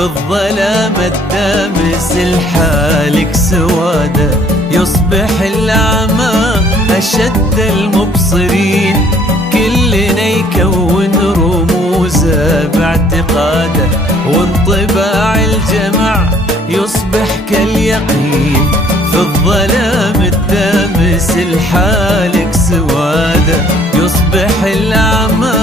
الظلام الدامس الحالك سواده، يصبح الأعمى أشد المبصرين، كلنا يكون رموزه باعتقاده، وانطباع الجمع يصبح كاليقين. في الظلام الدامس الحالك سواده، يصبح الأعمى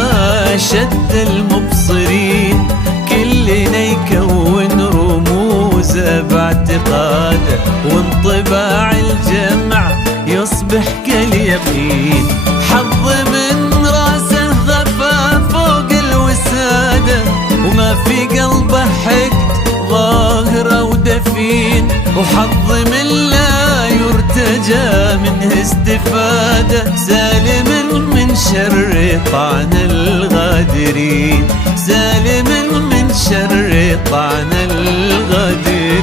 أشد المبصرين، كلنا يكون رموزه باعتقاده، وانطباع الجمع يصبح كاليقين. حظ من راسه غفا فوق الوسادة، وما في قلبه حقد ظاهر أو دفين، وحظ من لا يرتجى منه استفادة، سالم من شر طعن الغادرين، سالم من شر طعن الغادرين.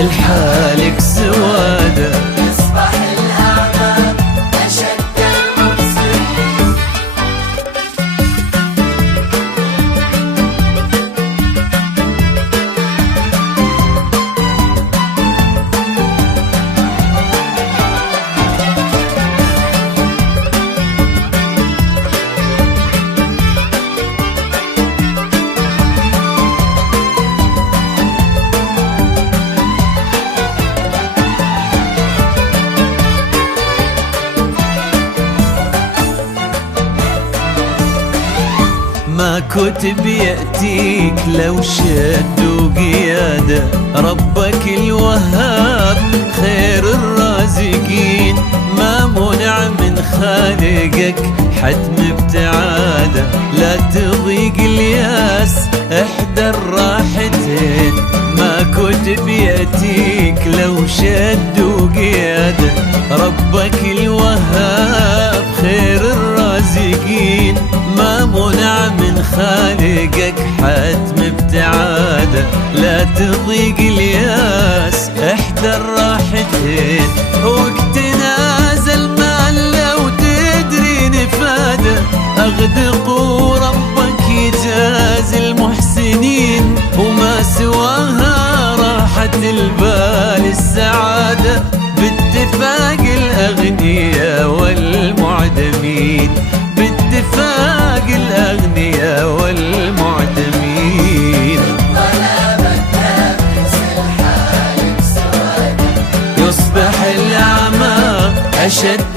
الحالك سواده، يصبح الأعمى أشد المبصرين. ما كتب يأتيك لو شد قيادة، ربك الوهاب خير الرازقين، ما منع من خالقك حتم ابتعاده، لا تضيق الياس احدى الراحتين. ما كتب يأتيك لو شد قيادة، ربك الوهاب خير الرازقين، ما منع من خالقك حتم ابتعاده، لا تضيق الياس احدى الراحتين. وقت نازل مال لو تدري نفاده، اغدقوا ربك يجازي المحسنين، وما سواها راحة البال السعادة، باتفاق الأغنياء والمعدمين، باتفاق الأغنياء والمعدمين. الظلام الدامس الحالك سواده، يصبح الأعمى أشد